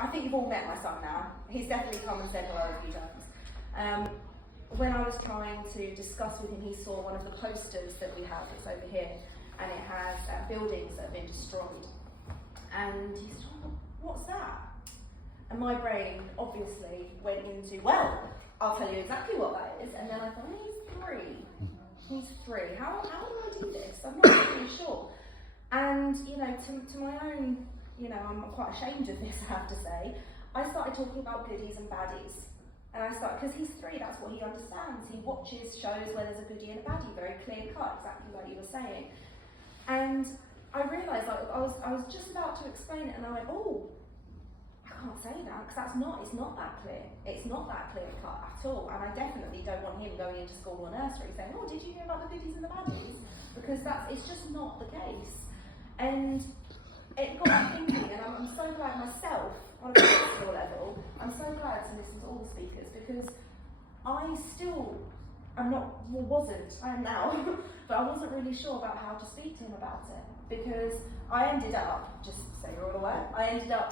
I think you've all met my son now. He's definitely come and said hello a few times. When I was trying to discuss with him, he saw one of the posters that we have, it's over here, and it has buildings that have been destroyed. And he said, oh, what's that? And my brain obviously went into, well, I'll tell you exactly what that is. And then I thought, he's three. How do I do this? I'm not really sure. And, to my own, I'm quite ashamed of this, I have to say. I started talking about goodies and baddies. And because he's three, that's what he understands. He watches shows where there's a goodie and a baddie, very clear cut, exactly like you were saying. And I realised I was just about to explain it, and I went, oh, I can't say that, because it's not that clear. It's not that clear cut at all. And I definitely don't want him going into school or nursery saying, oh, did you hear about the goodies and the baddies? Because it's just not the case. And it got me thinking, and I'm so glad myself, on a personal level, I'm so glad to listen to all the speakers, because I am now, but I wasn't really sure about how to speak to him about it, because I ended up, just so you're all aware,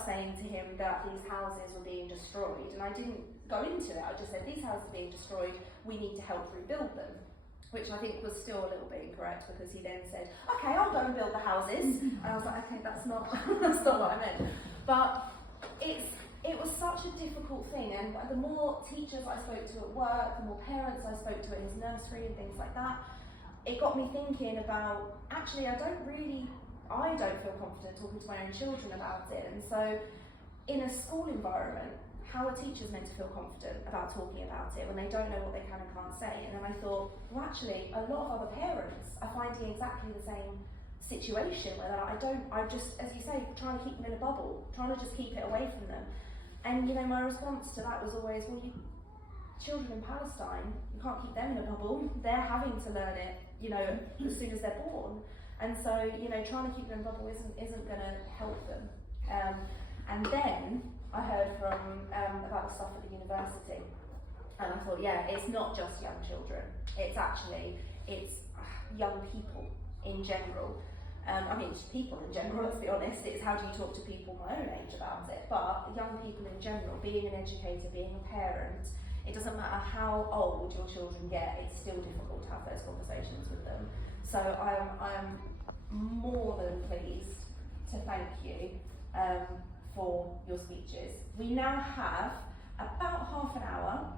saying to him that these houses were being destroyed, and I didn't go into it. I just said, these houses are being destroyed, we need to help rebuild them, which I think was still a little bit incorrect, because he then said, okay, I'll go and build the houses, and I was like, okay, that's not what I meant. But it was such a difficult thing, and the more teachers I spoke to at work, the more parents I spoke to at his nursery and things like that, it got me thinking about, actually, I don't feel confident talking to my own children about it. And so in a school environment, how are teachers meant to feel confident about talking about it when they don't know what they can and can't say? And then I thought, well, actually, a lot of other parents are finding exactly the same situation where I just, as you say, trying to keep them in a bubble, trying to just keep it away from them. And my response to that was always, well, children in Palestine, you can't keep them in a bubble. They're having to learn it, as soon as they're born. And so, trying to keep them in a bubble isn't going to help them. And then I heard from about the stuff at the university, and I thought, yeah, it's not just young children. It's young people in general. Just people in general, let's be honest. It's how do you talk to people my own age about it. But young people in general, being an educator, being a parent, it doesn't matter how old your children get, it's still difficult to have those conversations with them. So I am more than pleased to thank you for your speeches. We now have about half an hour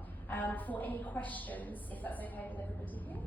for any questions, if that's okay with everybody here.